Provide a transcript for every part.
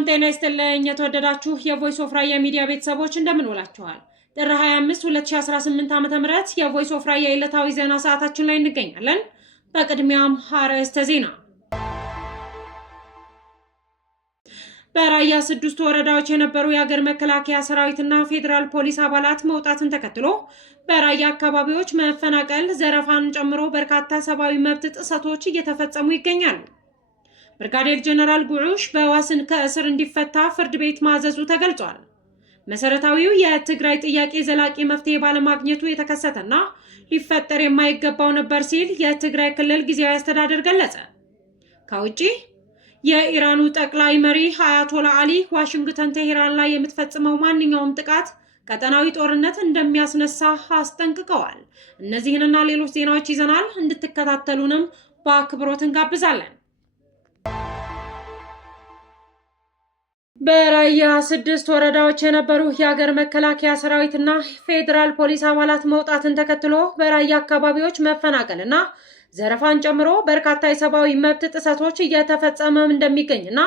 ሰላም ጤና ይስጥልኝ የተወደዳችሁ የቮይስ ኦፍ ራያ ሚዲያ ቤተሰቦች እንደምን ውላችኋል? ጥር 25 2018 ዓ.ም የቮይስ ኦፍ ራያ የዕለታዊ ዜና ሰዓታችን ላይ እንገኛለን። በቅድሚያም አርዕስተ ዜና። በራያ 6 ወረዳዎች የነበሩ የሀገር መከላከያ ሰራዊትና ፌዴራል ፖሊስ አባላት መውጣትን ተከትሎ በራያ አካባቢዎች መፈናቀል፣ ዘረፋን ጨምሮ በርካታ ሰብአዊ መብት ጥሰቶች እየተፈጸሙ ይገኛሉ። ብርጋዴር ጀነራል ጉዑሽ በዋስን ከእስር እንዲፈታ ፍርድ ቤት ማዘዙ ተገልጿል። መሰረታዊው የትግራይ ጥያቄ ዘላቂ መፍትሄ ባለማግኘቱ የተከሰተና ሊፈጠር የማይገባው ነበር ሲል የትግራይ ክልል ጊዜያዊ አስተዳደር ገለጸ። ከውጪ የኢራኑ ጠቅላይ መሪ አያቶላ አሊ ዋሽንግተን ቴህራን ላይ የምትፈጽመው ማንኛውም ጥቃት ቀጠናዊ ጦርነት እንደሚያስነሳ አስጠንቅቀዋል። እነዚህንና ሌሎች ዜናዎች ይዘናል። እንድትከታተሉንም በአክብሮት እንጋብዛለን። በራያ 6 ወረዳዎች የነበሩ የሀገር መከላከያ ሰራዊትና ፌዴራል ፖሊስ አባላት መውጣትን ተከትሎ በራያ አካባቢዎች መፈናቀልና ዘረፋን ጨምሮ በርካታ የሰብአዊ መብት ጥሰቶች እየተፈጸመ እንደሚገኝና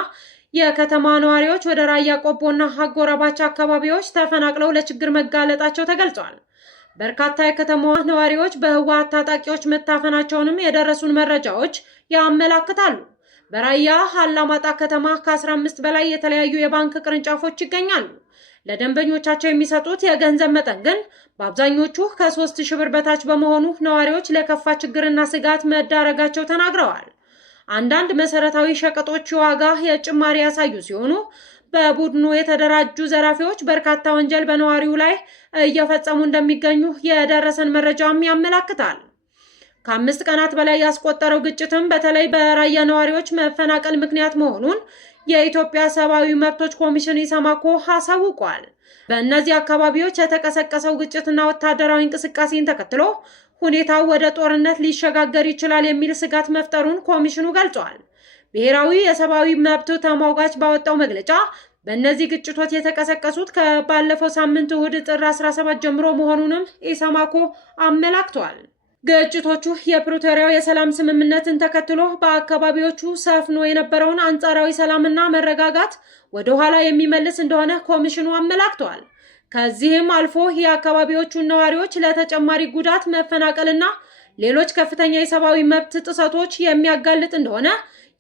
የከተማ ነዋሪዎች ወደ ራያ ቆቦና አጎራባች አካባቢዎች ተፈናቅለው ለችግር መጋለጣቸው ተገልጿል። በርካታ የከተማዋ ነዋሪዎች በህወሓት ታጣቂዎች መታፈናቸውንም የደረሱን መረጃዎች ያመላክታሉ። በራያ አላማጣ ከተማ ከ15 በላይ የተለያዩ የባንክ ቅርንጫፎች ይገኛሉ። ለደንበኞቻቸው የሚሰጡት የገንዘብ መጠን ግን በአብዛኞቹ ከ3000 ብር በታች በመሆኑ ነዋሪዎች ለከፋ ችግርና ስጋት መዳረጋቸው ተናግረዋል። አንዳንድ መሰረታዊ ሸቀጦች ዋጋ የጭማሪ ያሳዩ ሲሆኑ በቡድኑ የተደራጁ ዘራፊዎች በርካታ ወንጀል በነዋሪው ላይ እየፈጸሙ እንደሚገኙ የደረሰን መረጃም ያመላክታል። ከ5 ቀናት በላይ ያስቆጠረው ግጭትም በተለይ በራያ ነዋሪዎች መፈናቀል ምክንያት መሆኑን የኢትዮጵያ ሰብአዊ መብቶች ኮሚሽን ኢሰማኮ አሳውቋል። በእነዚህ አካባቢዎች የተቀሰቀሰው ግጭትና ወታደራዊ እንቅስቃሴን ተከትሎ ሁኔታው ወደ ጦርነት ሊሸጋገር ይችላል የሚል ስጋት መፍጠሩን ኮሚሽኑ ገልጿል። ብሔራዊ የሰብአዊ መብት ተሟጋች ባወጣው መግለጫ በእነዚህ ግጭቶች የተቀሰቀሱት ከባለፈው ሳምንት እሁድ ጥር 17 ጀምሮ መሆኑንም ኢሰማኮ አመላክቷል። ግጭቶቹ የፕሪቶሪያው የሰላም ስምምነትን ተከትሎ በአካባቢዎቹ ሰፍኖ የነበረውን አንጻራዊ ሰላምና መረጋጋት ወደ ኋላ የሚመልስ እንደሆነ ኮሚሽኑ አመላክቷል። ከዚህም አልፎ የአካባቢዎቹን ነዋሪዎች ለተጨማሪ ጉዳት፣ መፈናቀልና ሌሎች ከፍተኛ የሰብአዊ መብት ጥሰቶች የሚያጋልጥ እንደሆነ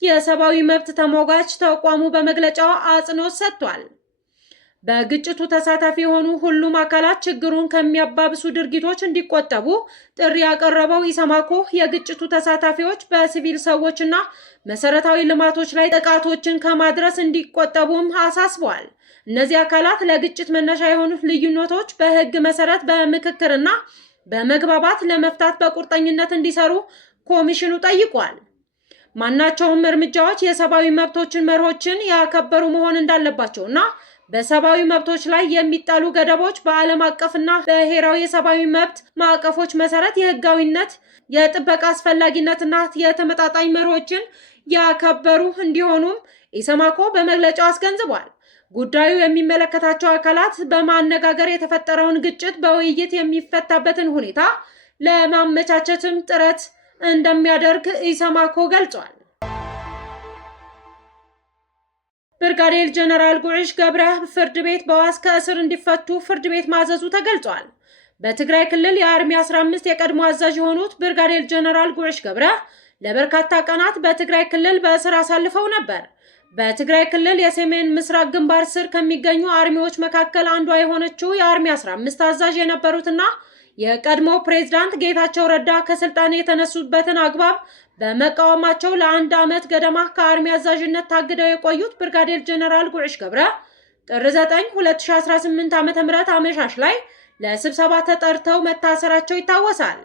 የሰብአዊ መብት ተሟጋች ተቋሙ በመግለጫው አጽንኦት ሰጥቷል። በግጭቱ ተሳታፊ የሆኑ ሁሉም አካላት ችግሩን ከሚያባብሱ ድርጊቶች እንዲቆጠቡ ጥሪ ያቀረበው ኢሰማኮ የግጭቱ ተሳታፊዎች በሲቪል ሰዎችና መሰረታዊ ልማቶች ላይ ጥቃቶችን ከማድረስ እንዲቆጠቡም አሳስበዋል። እነዚህ አካላት ለግጭት መነሻ የሆኑት ልዩነቶች በሕግ መሰረት በምክክርና በመግባባት ለመፍታት በቁርጠኝነት እንዲሰሩ ኮሚሽኑ ጠይቋል። ማናቸውም እርምጃዎች የሰብአዊ መብቶችን መርሆችን ያከበሩ መሆን እንዳለባቸውና በሰብአዊ መብቶች ላይ የሚጣሉ ገደቦች በዓለም አቀፍና ብሔራዊ የሰብአዊ መብት ማዕቀፎች መሰረት የህጋዊነት፣ የጥበቃ አስፈላጊነትና የተመጣጣኝ መርሆችን ያከበሩ እንዲሆኑም ኢሰማኮ በመግለጫው አስገንዝቧል። ጉዳዩ የሚመለከታቸው አካላት በማነጋገር የተፈጠረውን ግጭት በውይይት የሚፈታበትን ሁኔታ ለማመቻቸትም ጥረት እንደሚያደርግ ኢሰማኮ ገልጿል። ብርጋዴር ጀነራል ጉዑሽ ገብረ ፍርድ ቤት በዋስ ከእስር እንዲፈቱ ፍርድ ቤት ማዘዙ ተገልጿል። በትግራይ ክልል የአርሚ 15 የቀድሞ አዛዥ የሆኑት ብርጋዴር ጀነራል ጉዑሽ ገብረ ለበርካታ ቀናት በትግራይ ክልል በእስር አሳልፈው ነበር። በትግራይ ክልል የሰሜን ምስራቅ ግንባር ስር ከሚገኙ አርሚዎች መካከል አንዷ የሆነችው የአርሚ 15 አዛዥ የነበሩትና የቀድሞ ፕሬዝዳንት ጌታቸው ረዳ ከስልጣን የተነሱበትን አግባብ በመቃወማቸው ለ1 ዓመት ገደማ ከአርሚ አዛዥነት ታግደው የቆዩት ብርጋዴር ጀነራል ጉዑሽ ገብረ ጥር 9 2018 ዓ.ም አመሻሽ ላይ ለስብሰባ ተጠርተው መታሰራቸው ይታወሳል።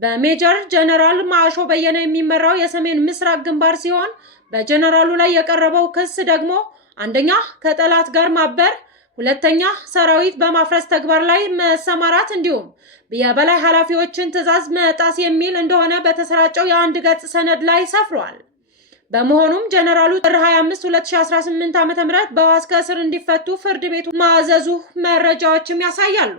በሜጀር ጀነራል ማሾ በየነ የሚመራው የሰሜን ምስራቅ ግንባር ሲሆን በጀነራሉ ላይ የቀረበው ክስ ደግሞ አንደኛ ከጠላት ጋር ማበር፣ ሁለተኛ ሰራዊት በማፍረስ ተግባር ላይ መሰማራት እንዲሁም የበላይ ኃላፊዎችን ትዕዛዝ መጣስ የሚል እንደሆነ በተሰራጨው የአንድ ገጽ ሰነድ ላይ ሰፍሯል። በመሆኑም ጀነራሉ ጥር 25 2018 ዓ.ም በዋስ ከእስር እንዲፈቱ ፍርድ ቤቱ ማዘዙ መረጃዎችም ያሳያሉ።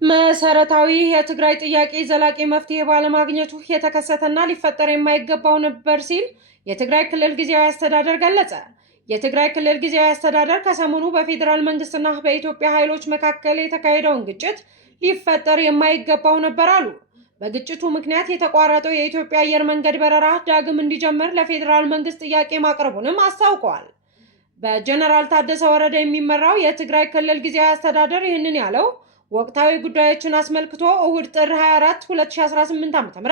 መሰረታዊ የትግራይ ጥያቄ ዘላቂ መፍትሄ ባለማግኘቱ የተከሰተና ሊፈጠር የማይገባው ነበር ሲል የትግራይ ክልል ጊዜያዊ አስተዳደር ገለጸ። የትግራይ ክልል ጊዜያዊ አስተዳደር ከሰሞኑ በፌዴራል መንግስትና በኢትዮጵያ ኃይሎች መካከል የተካሄደውን ግጭት ሊፈጠር የማይገባው ነበር አሉ። በግጭቱ ምክንያት የተቋረጠው የኢትዮጵያ አየር መንገድ በረራ ዳግም እንዲጀምር ለፌዴራል መንግስት ጥያቄ ማቅረቡንም አስታውቀዋል። በጀነራል ታደሰ ወረደ የሚመራው የትግራይ ክልል ጊዜያዊ አስተዳደር ይህንን ያለው ወቅታዊ ጉዳዮችን አስመልክቶ እሁድ ጥር 24 2018 ዓ.ም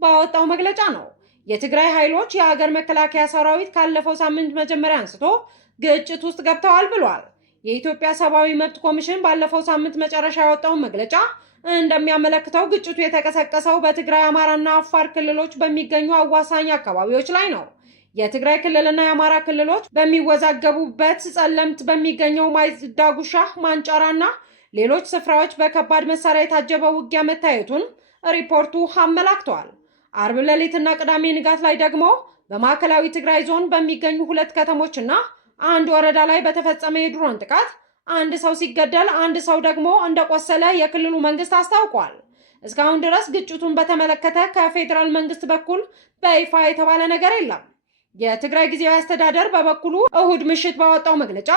ባወጣው መግለጫ ነው። የትግራይ ኃይሎች የሀገር መከላከያ ሰራዊት ካለፈው ሳምንት መጀመሪያ አንስቶ ግጭት ውስጥ ገብተዋል ብሏል። የኢትዮጵያ ሰብአዊ መብት ኮሚሽን ባለፈው ሳምንት መጨረሻ ያወጣው መግለጫ እንደሚያመለክተው ግጭቱ የተቀሰቀሰው በትግራይ አማራና አፋር ክልሎች በሚገኙ አዋሳኝ አካባቢዎች ላይ ነው። የትግራይ ክልልና የአማራ ክልሎች በሚወዛገቡበት ጸለምት በሚገኘው ማይዳጉሻ፣ ማንጫራና ሌሎች ስፍራዎች በከባድ መሳሪያ የታጀበ ውጊያ መታየቱን ሪፖርቱ አመላክቷል። አርብ ሌሊትና ቅዳሜ ንጋት ላይ ደግሞ በማዕከላዊ ትግራይ ዞን በሚገኙ 2 ከተሞችና 1 ወረዳ ላይ በተፈጸመ የድሮን ጥቃት 1 ሰው ሲገደል 1 ሰው ደግሞ እንደቆሰለ የክልሉ መንግስት አስታውቋል። እስካሁን ድረስ ግጭቱን በተመለከተ ከፌዴራል መንግስት በኩል በይፋ የተባለ ነገር የለም። የትግራይ ጊዜያዊ አስተዳደር በበኩሉ እሁድ ምሽት ባወጣው መግለጫ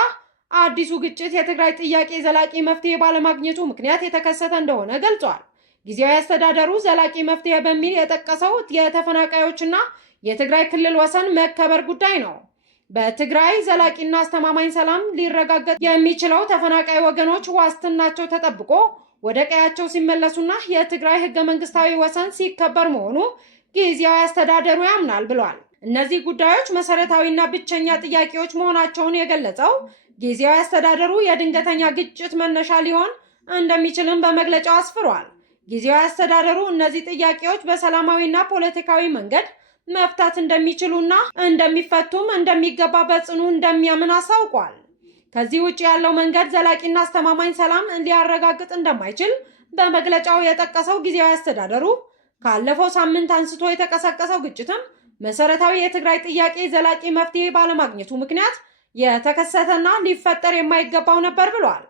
አዲሱ ግጭት የትግራይ ጥያቄ ዘላቂ መፍትሄ ባለማግኘቱ ምክንያት የተከሰተ እንደሆነ ገልጿል። ጊዜያዊ አስተዳደሩ ዘላቂ መፍትሄ በሚል የጠቀሰው የተፈናቃዮችና የትግራይ ክልል ወሰን መከበር ጉዳይ ነው። በትግራይ ዘላቂና አስተማማኝ ሰላም ሊረጋገጥ የሚችለው ተፈናቃይ ወገኖች ዋስትናቸው ተጠብቆ ወደ ቀያቸው ሲመለሱና የትግራይ ህገ መንግስታዊ ወሰን ሲከበር መሆኑ ጊዜያዊ አስተዳደሩ ያምናል ብሏል። እነዚህ ጉዳዮች መሰረታዊና ብቸኛ ጥያቄዎች መሆናቸውን የገለጸው ጊዜያዊ አስተዳደሩ የድንገተኛ ግጭት መነሻ ሊሆን እንደሚችልም በመግለጫው አስፍሯል። ጊዜያዊ አስተዳደሩ እነዚህ ጥያቄዎች በሰላማዊና ፖለቲካዊ መንገድ መፍታት እንደሚችሉና እንደሚፈቱም እንደሚገባ በጽኑ እንደሚያምን አሳውቋል። ከዚህ ውጭ ያለው መንገድ ዘላቂና አስተማማኝ ሰላም ሊያረጋግጥ እንደማይችል በመግለጫው የጠቀሰው ጊዜያዊ አስተዳደሩ ካለፈው ሳምንት አንስቶ የተቀሰቀሰው ግጭትም መሰረታዊ የትግራይ ጥያቄ ዘላቂ መፍትሄ ባለማግኘቱ ምክንያት የተከሰተና ሊፈጠር የማይገባው ነበር ብሏል።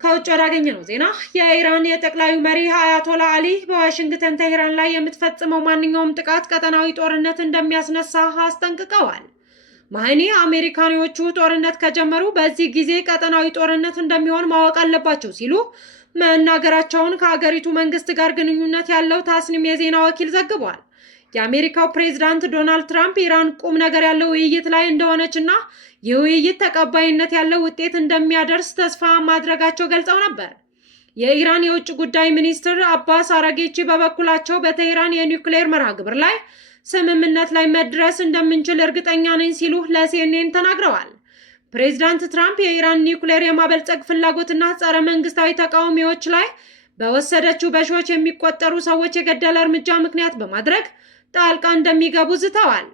ከውጭ ወዳገኘነው ዜና የኢራን የጠቅላዩ መሪ አያቶላ አሊ በዋሽንግተን ቴህራን ላይ የምትፈጽመው ማንኛውም ጥቃት ቀጠናዊ ጦርነት እንደሚያስነሳ አስጠንቅቀዋል። ማህኒ አሜሪካኖቹ ጦርነት ከጀመሩ በዚህ ጊዜ ቀጠናዊ ጦርነት እንደሚሆን ማወቅ አለባቸው ሲሉ መናገራቸውን ከሀገሪቱ መንግስት ጋር ግንኙነት ያለው ታስኒም የዜና ወኪል ዘግቧል። የአሜሪካው ፕሬዝዳንት ዶናልድ ትራምፕ ኢራን ቁም ነገር ያለው ውይይት ላይ እንደሆነችና ይህ ውይይት ተቀባይነት ያለው ውጤት እንደሚያደርስ ተስፋ ማድረጋቸው ገልጸው ነበር። የኢራን የውጭ ጉዳይ ሚኒስትር አባስ አራጌቺ በበኩላቸው በቴህራን የኒውክሌር መርሃ ግብር ላይ ስምምነት ላይ መድረስ እንደምንችል እርግጠኛ ነኝ ሲሉ ለሲኤንኤን ተናግረዋል። ፕሬዝዳንት ትራምፕ የኢራን ኒውክሌር የማበልጸግ ፍላጎትና ጸረ መንግስታዊ ተቃዋሚዎች ላይ በወሰደችው በሺዎች የሚቆጠሩ ሰዎች የገደለ እርምጃ ምክንያት በማድረግ ጣልቃ እንደሚገቡ ዝተዋል።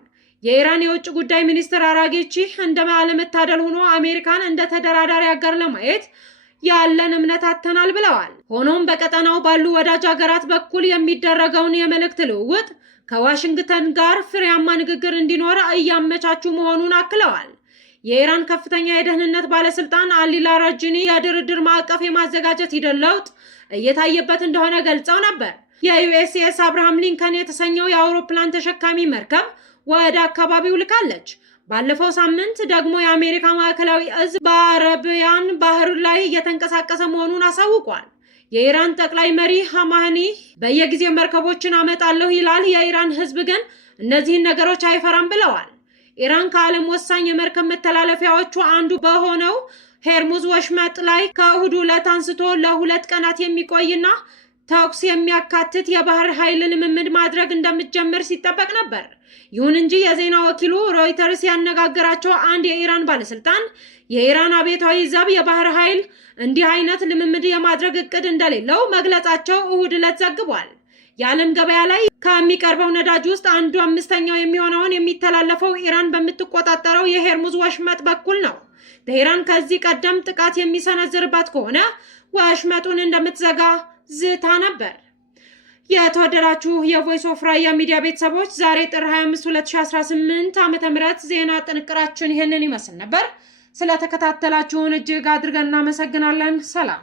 የኢራን የውጭ ጉዳይ ሚኒስትር አራጌቺ እንደ አለመታደል ሆኖ አሜሪካን እንደ ተደራዳሪ አጋር ለማየት ያለን እምነት አጥተናል ብለዋል። ሆኖም በቀጠናው ባሉ ወዳጅ ሀገራት በኩል የሚደረገውን የመልእክት ልውውጥ ከዋሽንግተን ጋር ፍሬያማ ንግግር እንዲኖር እያመቻቹ መሆኑን አክለዋል። የኢራን ከፍተኛ የደህንነት ባለስልጣን አሊ ላራጂኒ የድርድር ማዕቀፍ የማዘጋጀት ሂደት ለውጥ እየታየበት እንደሆነ ገልጸው ነበር። የዩኤስኤስ አብርሃም ሊንከን የተሰኘው የአውሮፕላን ተሸካሚ መርከብ ወደ አካባቢው ልካለች። ባለፈው ሳምንት ደግሞ የአሜሪካ ማዕከላዊ እዝ በአረቢያን ባህር ላይ እየተንቀሳቀሰ መሆኑን አሳውቋል። የኢራን ጠቅላይ መሪ ኻሜኒ በየጊዜው መርከቦችን አመጣለሁ ይላል፣ የኢራን ህዝብ ግን እነዚህን ነገሮች አይፈራም ብለዋል። ኢራን ከዓለም ወሳኝ የመርከብ መተላለፊያዎቹ አንዱ በሆነው ሄርሙዝ ወሽመጥ ላይ ከእሁድ ዕለት አንስቶ ለ2 ቀናት የሚቆይና ተኩስ የሚያካትት የባህር ኃይል ልምምድ ማድረግ እንደምትጀምር ሲጠበቅ ነበር። ይሁን እንጂ የዜና ወኪሉ ሮይተርስ ያነጋገራቸው አንድ የኢራን ባለስልጣን የኢራን አብዮታዊ ዘብ የባህር ኃይል እንዲህ አይነት ልምምድ የማድረግ እቅድ እንደሌለው መግለጻቸው እሁድ ዕለት ዘግቧል። የዓለም ገበያ ላይ ከሚቀርበው ነዳጅ ውስጥ 1/5 የሚሆነውን የሚተላለፈው ኢራን በምትቆጣጠረው የሄርሙዝ ወሽመጥ በኩል ነው። ቴህራን ከዚህ ቀደም ጥቃት የሚሰነዝርባት ከሆነ ወሽመጡን እንደምትዘጋ ዝታ ነበር። የተወደዳችሁ የቮይስ ኦፍ ራያ ሚዲያ ቤተሰቦች ዛሬ ጥር 25 2018 ዓ.ም ዜና ጥንቅራችን ይህንን ይመስል ነበር። ስለተከታተላችሁን እጅግ አድርገን እናመሰግናለን። ሰላም